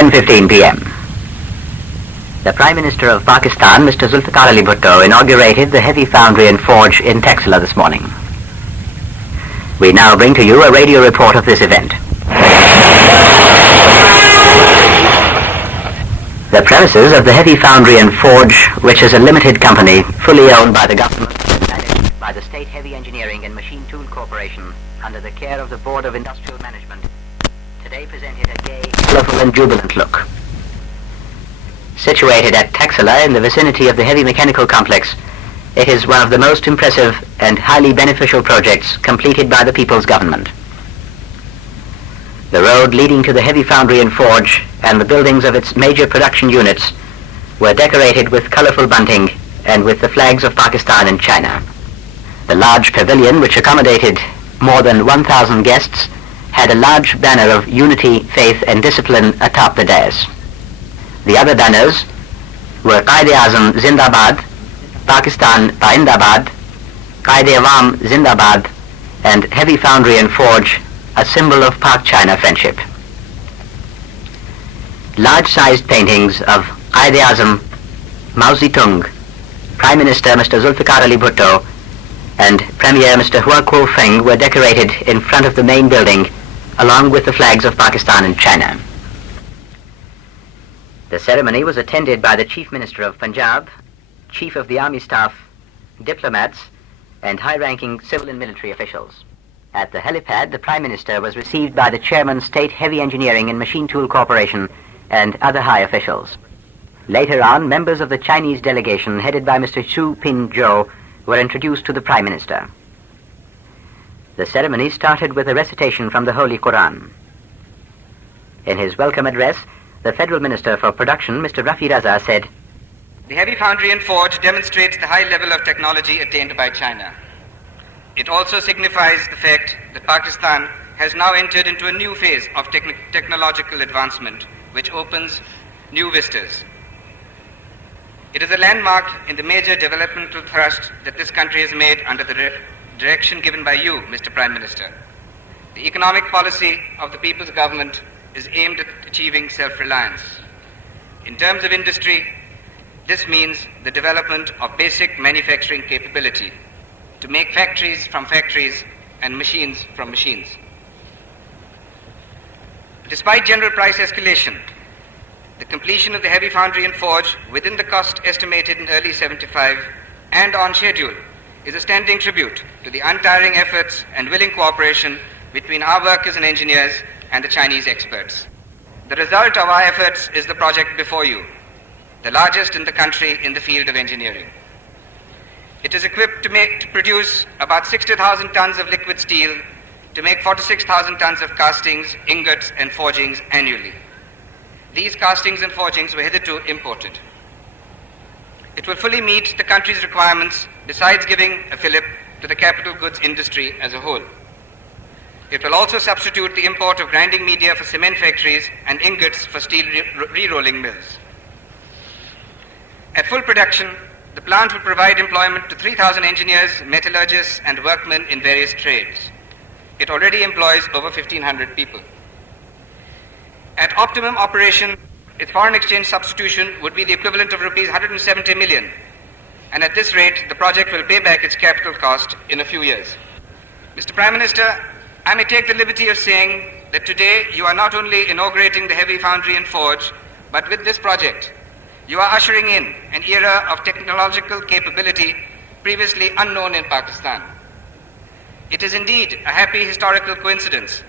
10:15 p.m. The Prime Minister of Pakistan, Mr. Zulfikar Ali Bhutto, inaugurated the heavy foundry and forge in Taxila this morning. We now bring to you a radio report of this event. The premises of the heavy foundry and forge, which is a limited company fully owned by the government and managed by the State Heavy Engineering and Machine Tool Corporation under the care of the Board of Industrial Management, today presented a gay, colorful and jubilant look. Situated at Taxila in the vicinity of the heavy mechanical complex, it is one of the most impressive and highly beneficial projects completed by the People's Government. The road leading to the heavy foundry and forge and the buildings of its major production units were decorated with colorful bunting and with the flags of Pakistan and China. The large pavilion, which accommodated more than 1,000 guests, had a large banner of unity, faith and discipline atop the dais. The other banners were Qaid-e-Azam Zindabad, Pakistan Paindabad, Qaid-e-Awam Zindabad, and heavy foundry and forge, a symbol of Pak-China friendship. Large-sized paintings of Qaid-e-Azam, Mao Zedong, Prime Minister Mr. Zulfikar Ali Bhutto, and Premier Mr. Hua Kuo-feng were decorated in front of the main building, along with the flags of Pakistan and China. The ceremony was attended by the Chief Minister of Punjab, Chief of the Army Staff, diplomats, and high-ranking civil and military officials. At the helipad, the Prime Minister was received by the Chairman, State Heavy Engineering and Machine Tool Corporation, and other high officials. Later on, members of the Chinese delegation, headed by Mr. Xu Pin-zhou, were introduced to the Prime Minister. The ceremony started with a recitation from the Holy Quran. In his welcome address, the Federal Minister for Production, Mr. Rafi Raza, said, "The heavy foundry and forge demonstrates the high level of technology attained by China. It also signifies the fact that Pakistan has now entered into a new phase of technological advancement, which opens new vistas. It is a landmark in the major developmental thrust that this country has made under the direction given by you, Mr. Prime Minister. The economic policy of the People's Government is aimed at achieving self-reliance. In terms of industry, this means the development of basic manufacturing capability to make factories from factories and machines from machines. Despite general price escalation, the completion of the heavy foundry and forge within the cost estimated in early 75 and on schedule is a standing tribute to the untiring efforts and willing cooperation between our workers and engineers and the Chinese experts. The result of our efforts is the project before you, the largest in the country in the field of engineering. It is equipped to produce about 60,000 tons of liquid steel, to make 46,000 tons of castings, ingots and forgings annually. These castings and forgings were hitherto imported. It will fully meet the country's requirements, besides giving a fillip to the capital goods industry as a whole. It will also substitute the import of grinding media for cement factories and ingots for steel re-rolling mills. At full production, the plant will provide employment to 3,000 engineers, metallurgists and workmen in various trades. It already employs over 1,500 people. At optimum operation, its foreign exchange substitution would be the equivalent of rupees 170 million, and at this rate, the project will pay back its capital cost in a few years. Mr. Prime Minister, I may take the liberty of saying that today you are not only inaugurating the heavy foundry and forge, but with this project, you are ushering in an era of technological capability previously unknown in Pakistan. It is indeed a happy historical coincidence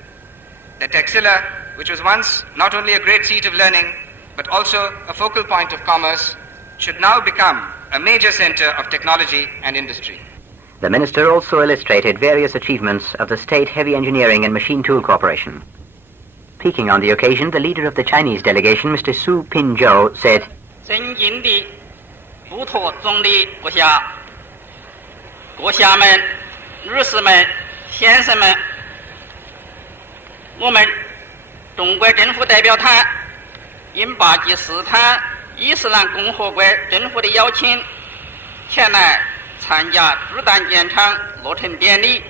that Taxila, which was once not only a great seat of learning, but also a focal point of commerce, should now become a major center of technology and industry. The minister also illustrated various achievements of the State Heavy Engineering and Machine Tool Corporation. Speaking on the occasion, the leader of the Chinese delegation, Mr. Xu Pin-zhou, said, 尊敬的布托总理阁下、阁下们、女士们、先生们，我们中国政府代表团应巴基斯坦伊斯兰共和国政府的邀请，前来参加主弹建厂落成典礼，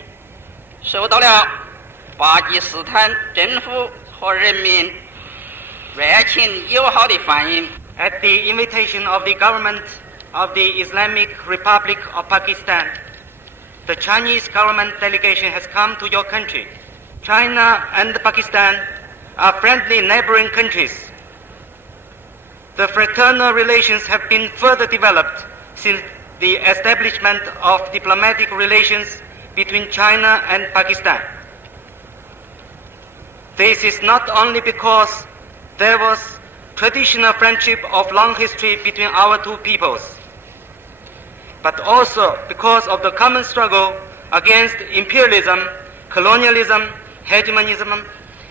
受到了巴基斯坦政府和人民热情友好的欢迎。 At the invitation of the government of the Islamic Republic of Pakistan, the Chinese government delegation has come to your country. China and Pakistan are friendly neighboring countries. The fraternal relations have been further developed since the establishment of diplomatic relations between China and Pakistan. This is not only because there was traditional friendship of long history between our two peoples, but also because of the common struggle against imperialism, colonialism, hegemonism,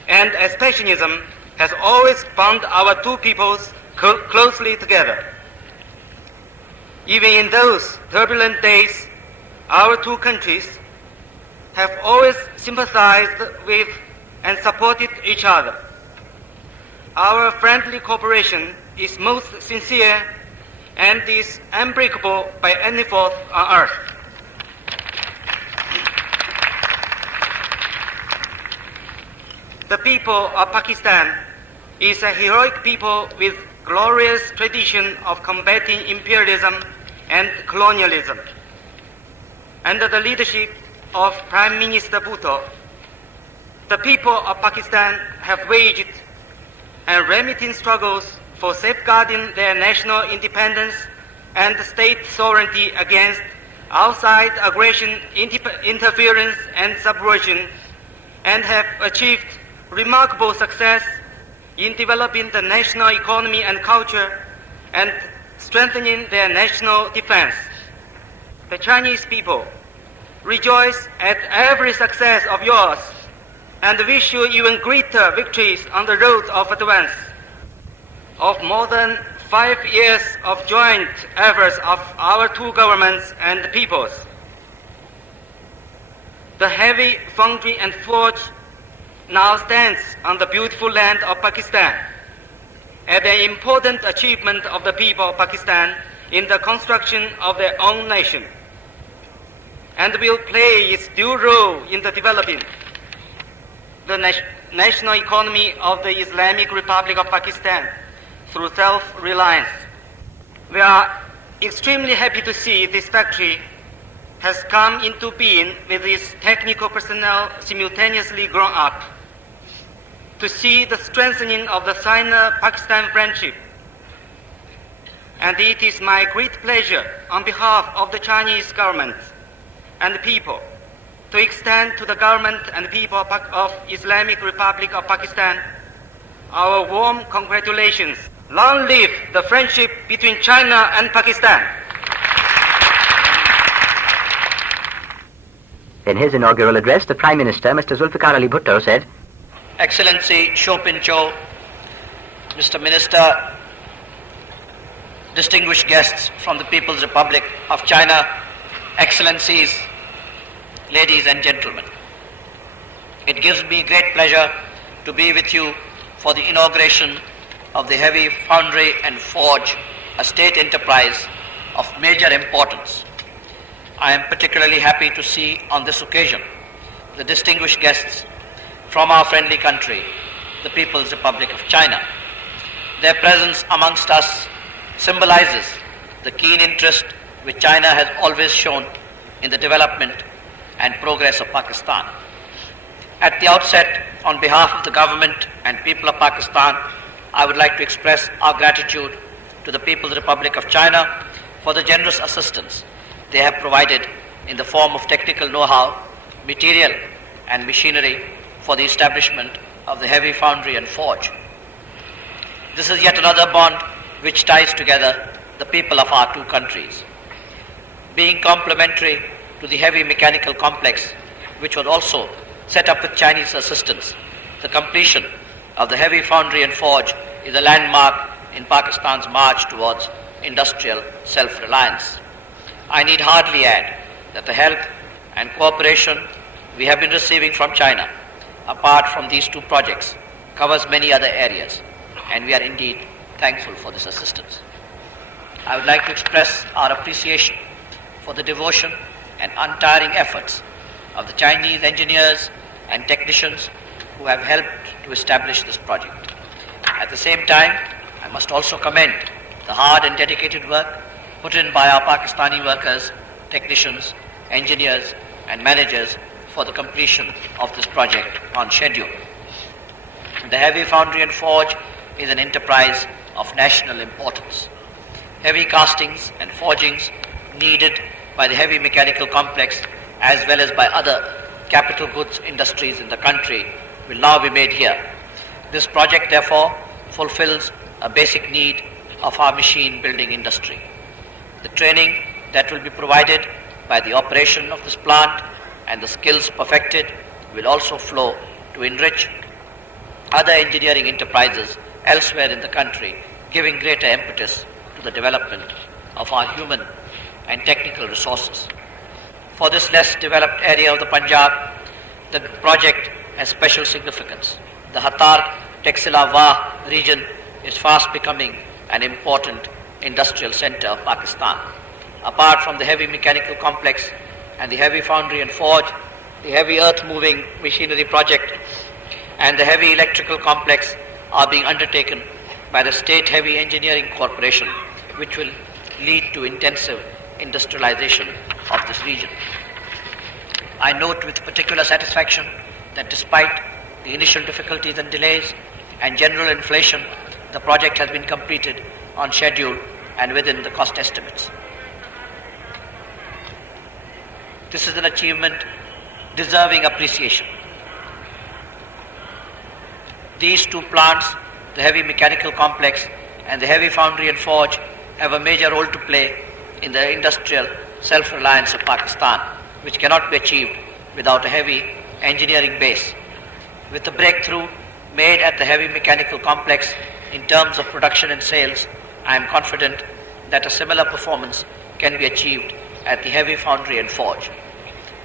and expansionism has always bound our two peoples closely together. Even in those turbulent days, our two countries have always sympathized with and supported each other. Our friendly cooperation is most sincere and is unbreakable by any force on earth. The people of Pakistan is a heroic people with glorious tradition of combating imperialism and colonialism. Under the leadership of Prime Minister Bhutto, the people of Pakistan have waged unremitting struggles for safeguarding their national independence and state sovereignty against outside aggression, interference, and subversion, and have achieved remarkable success in developing the national economy and culture and strengthening their national defense. The Chinese people rejoice at every success of yours and wish you even greater victories on the road of advance. Of more than 5 years of joint efforts of our two governments and peoples, the heavy foundry and forge now stands on the beautiful land of Pakistan as an important achievement of the people of Pakistan in the construction of their own nation, and will play its due role in the developing the national economy of the Islamic Republic of Pakistan through self-reliance. We are extremely happy to see this factory has come into being with its technical personnel simultaneously grown up, to see the strengthening of the Sino-Pakistan friendship. And it is my great pleasure on behalf of the Chinese government and the people to extend to the government and people of Islamic Republic of Pakistan our warm congratulations. Long live the friendship between China and Pakistan. In his inaugural address, the Prime Minister, Mr. Zulfikar Ali Bhutto, said, Excellency Shopin Cho, Mr. Minister, distinguished guests from the People's Republic of China, Excellencies, ladies and gentlemen. It gives me great pleasure to be with you for the inauguration of the Heavy Foundry and Forge, a state enterprise of major importance. I am particularly happy to see on this occasion the distinguished guests from our friendly country, the People's Republic of China. Their presence amongst us symbolizes the keen interest which China has always shown in the development and progress of Pakistan. At the outset, on behalf of the government and people of Pakistan, I would like to express our gratitude to the People's Republic of China for the generous assistance they have provided in the form of technical know-how, material and machinery for the establishment of the Heavy Foundry and Forge. This is yet another bond which ties together the people of our two countries. Being complementary to the heavy mechanical complex, which was also set up with Chinese assistance, the completion of the Heavy Foundry and Forge is a landmark in Pakistan's march towards industrial self-reliance. I need hardly add that the help and cooperation we have been receiving from China, apart from these two projects, covers many other areas, and we are indeed thankful for this assistance. I would like to express our appreciation for the devotion and untiring efforts of the Chinese engineers and technicians who have helped to establish this project. At the same time, I must also commend the hard and dedicated work put in by our Pakistani workers, technicians, engineers and managers for the completion of this project on schedule. The Heavy Foundry and Forge is an enterprise of national importance. Heavy castings and forgings needed by the heavy mechanical complex as well as by other capital goods industries in the country will now be made here. This project therefore fulfills a basic need of our machine building industry. The training that will be provided by the operation of this plant and the skills perfected will also flow to enrich other engineering enterprises elsewhere in the country, giving greater impetus to the development of our human and technical resources. For this less developed area of the Punjab, the project has special significance. The Hatar Texila Wah region is fast becoming an important industrial center of Pakistan. Apart from the heavy mechanical complex and the heavy foundry and forge, the heavy earth moving machinery project and the heavy electrical complex are being undertaken by the State Heavy Engineering Corporation, which will lead to intensive industrialization of this region. I note with particular satisfaction that despite the initial difficulties and delays and general inflation, the project has been completed on schedule and within the cost estimates. This is an achievement deserving appreciation. These two plants, the heavy mechanical complex and the heavy foundry and forge, have a major role to play in the industrial self-reliance of Pakistan, which cannot be achieved without a heavy engineering base. With the breakthrough made at the heavy mechanical complex in terms of production and sales, I am confident that a similar performance can be achieved at the heavy foundry and forge.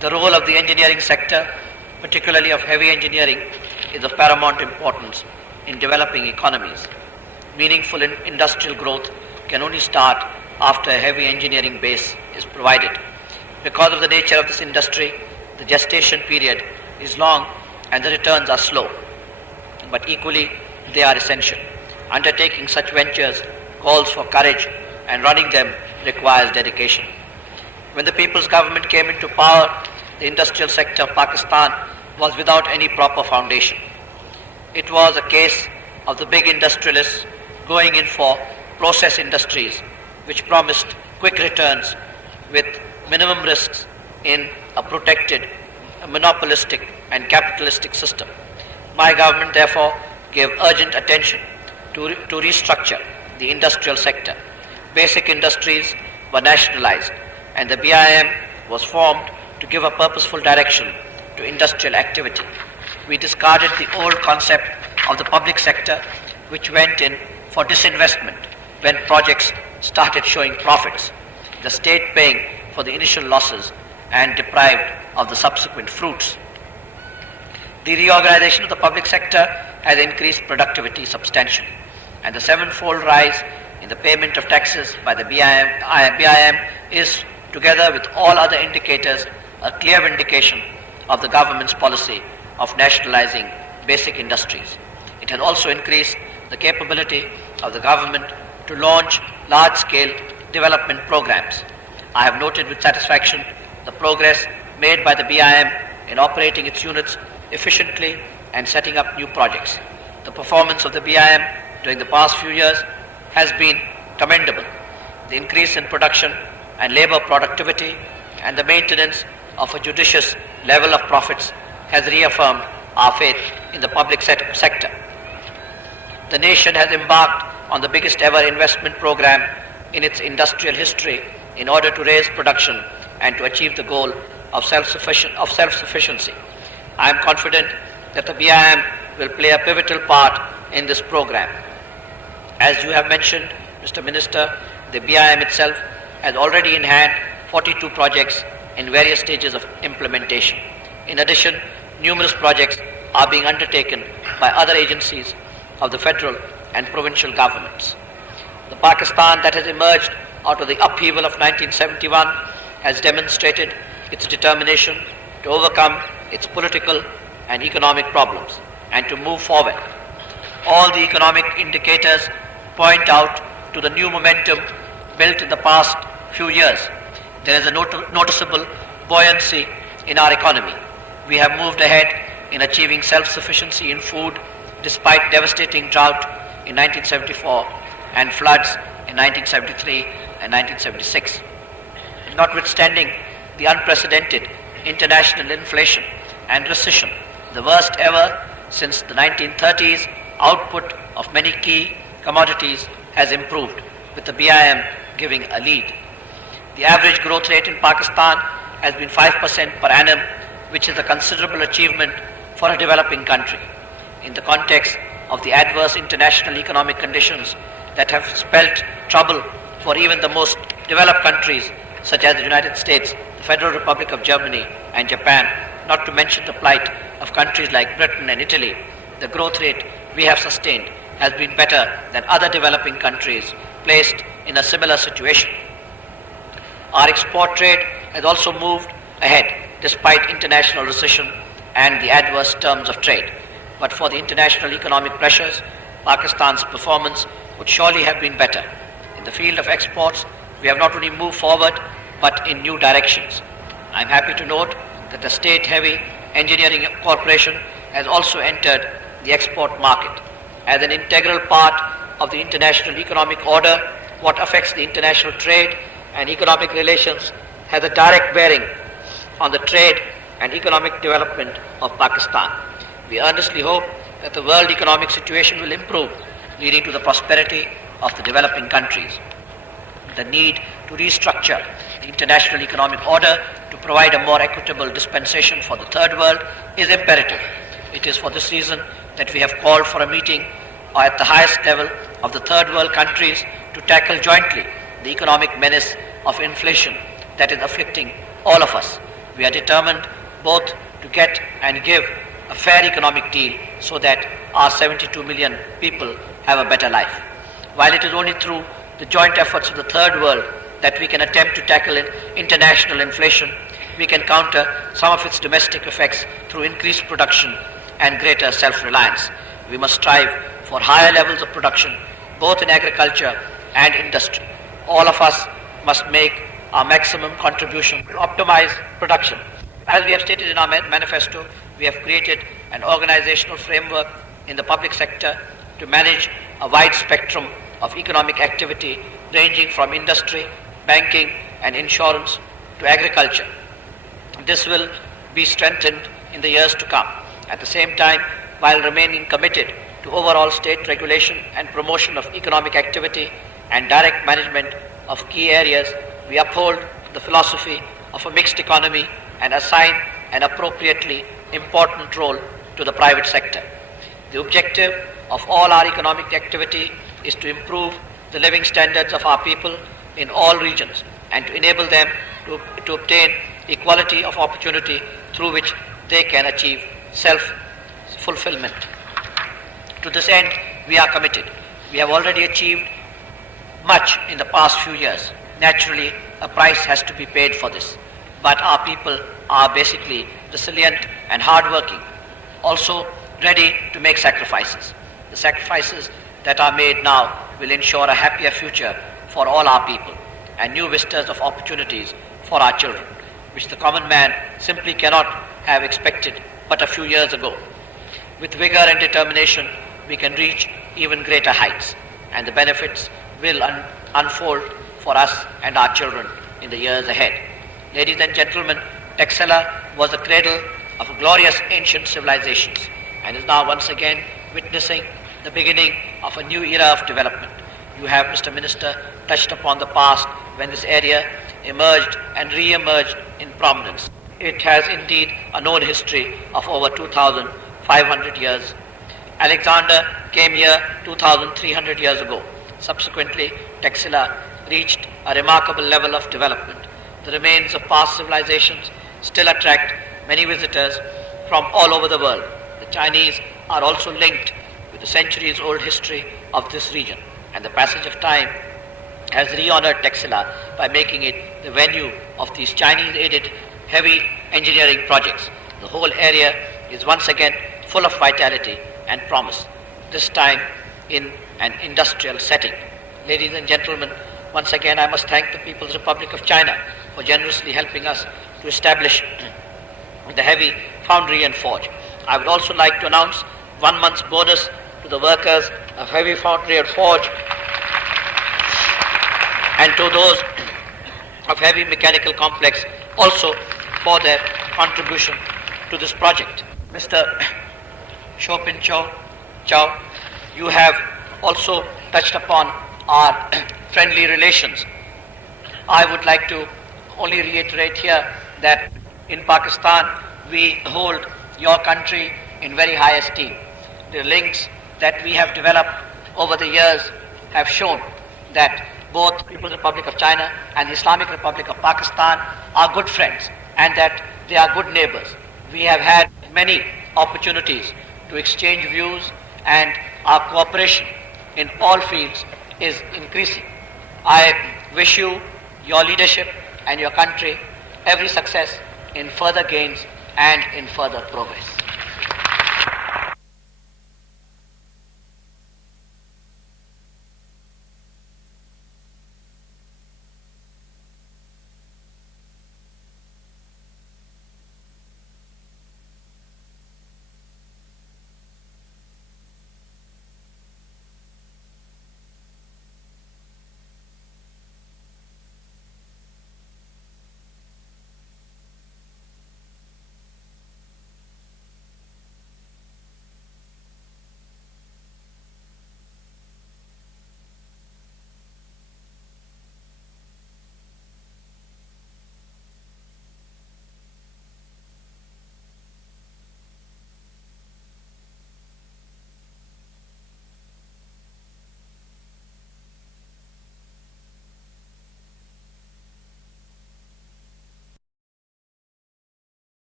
The role of the engineering sector, particularly of heavy engineering, is of paramount importance in developing economies. Meaningful industrial growth can only start after a heavy engineering base is provided. Because of the nature of this industry, the gestation period is long and the returns are slow, but equally they are essential. Undertaking such ventures calls for courage and running them requires dedication. When the People's Government came into power, the industrial sector of Pakistan was without any proper foundation. It was a case of the big industrialists going in for process industries which promised quick returns with minimum risks in a protected, monopolistic and capitalistic system. My government therefore gave urgent attention to restructure the industrial sector. Basic industries were nationalized and the BIM was formed to give a purposeful direction to industrial activity. We discarded the old concept of the public sector, which went in for disinvestment when projects started showing profits, the state paying for the initial losses and deprived of the subsequent fruits. The reorganization of the public sector has increased productivity substantially, and the sevenfold rise in the payment of taxes by the BIM is, together with all other indicators, a clear vindication of the government's policy of nationalizing basic industries. It has also increased the capability of the government to launch large-scale development programs. I have noted with satisfaction the progress made by the BIM in operating its units efficiently and setting up new projects. The performance of the BIM during the past few years has been commendable. The increase in production and labor productivity and the maintenance of a judicious level of profits has reaffirmed our faith in the public sector. The nation has embarked on the biggest ever investment program in its industrial history in order to raise production and to achieve the goal of self-sufficiency. I am confident that the BIM will play a pivotal part in this program. As you have mentioned, Mr. Minister, the BIM itself has already in hand 42 projects in various stages of implementation. In addition, numerous projects are being undertaken by other agencies of the federal and provincial governments. The Pakistan that has emerged out of the upheaval of 1971 has demonstrated its determination to overcome its political and economic problems and to move forward. All the economic indicators point out to the new momentum built in the past few years. There is a noticeable buoyancy in our economy. We have moved ahead in achieving self-sufficiency in food despite devastating drought in 1974 and floods in 1973 and 1976. Notwithstanding the unprecedented international inflation and recession, the worst ever since the 1930s, output of many key commodities has improved, with the BIM giving a lead. The average growth rate in Pakistan has been 5% per annum, which is a considerable achievement for a developing country. In the context of the adverse international economic conditions that have spelt trouble for even the most developed countries such as the United States, the Federal Republic of Germany and Japan, not to mention the plight of countries like Britain and Italy, the growth rate we have sustained has been better than other developing countries placed in a similar situation. Our export trade has also moved ahead despite international recession and the adverse terms of trade. But for the international economic pressures, Pakistan's performance would surely have been better. In the field of exports, we have not only moved forward, but in new directions. I am happy to note that the State Heavy Engineering Corporation has also entered the export market. As an integral part of the international economic order, what affects the international trade and economic relations has a direct bearing on the trade and economic development of Pakistan. We earnestly hope that the world economic situation will improve, leading to the prosperity of the developing countries. The need to restructure the international economic order to provide a more equitable dispensation for the third world is imperative. It is for this reason that we have called for a meeting at the highest level of the third world countries to tackle jointly the economic menace of inflation that is afflicting all of us. We are determined both to get and give a fair economic deal so that our 72 million people have a better life. While it is only through the joint efforts of the third world that we can attempt to tackle international inflation, we can counter some of its domestic effects through increased production and greater self-reliance. We must strive for higher levels of production, both in agriculture and industry. All of us must make our maximum contribution to optimize production. As we have stated in our manifesto, we have created an organizational framework in the public sector to manage a wide spectrum of economic activity ranging from industry, banking and insurance to agriculture. This will be strengthened in the years to come. At the same time, while remaining committed to overall state regulation and promotion of economic activity and direct management of key areas, we uphold the philosophy of a mixed economy and assign an appropriately important role to the private sector. The objective of all our economic activity is to improve the living standards of our people in all regions and to enable them to obtain equality of opportunity through which they can achieve self-fulfillment. To this end, we are committed. We have already achieved much in the past few years. Naturally, a price has to be paid for this. But our people are basically resilient and hardworking, also ready to make sacrifices. The sacrifices that are made now will ensure a happier future for all our people and new vistas of opportunities for our children, which the common man simply cannot have expected but a few years ago. With vigor and determination, we can reach even greater heights, and the benefits will unfold for us and our children in the years ahead. Ladies and gentlemen, Taxila was the cradle of glorious ancient civilizations and is now once again witnessing the beginning of a new era of development. You have, Mr. Minister, touched upon the past when this area emerged and re-emerged in prominence. It has indeed a known history of over 2,500 years. Alexander came here 2,300 years ago. Subsequently, Taxila reached a remarkable level of development. The remains of past civilizations still attract many visitors from all over the world. The Chinese are also linked with the centuries-old history of this region, and the passage of time has re-honored Taxila by making it the venue of these Chinese-aided heavy engineering projects. The whole area is once again full of vitality and promise. this time in an industrial setting. Ladies and gentlemen, once again I must thank the People's Republic of China for generously helping us to establish the Heavy Foundry and Forge. I would also like to announce 1 month's bonus to the workers of Heavy Foundry and Forge and to those of Heavy Mechanical Complex also for their contribution to this project. Mr. Shopin Chow, you have also touched upon our friendly relations. I would like to only reiterate here that in Pakistan we hold your country in very high esteem. The links that we have developed over the years have shown that both the People's Republic of China and the Islamic Republic of Pakistan are good friends and that they are good neighbors. We have had many opportunities to exchange views and our cooperation in all fields is increasing. I wish you, your leadership and your country every success in further gains and in further progress.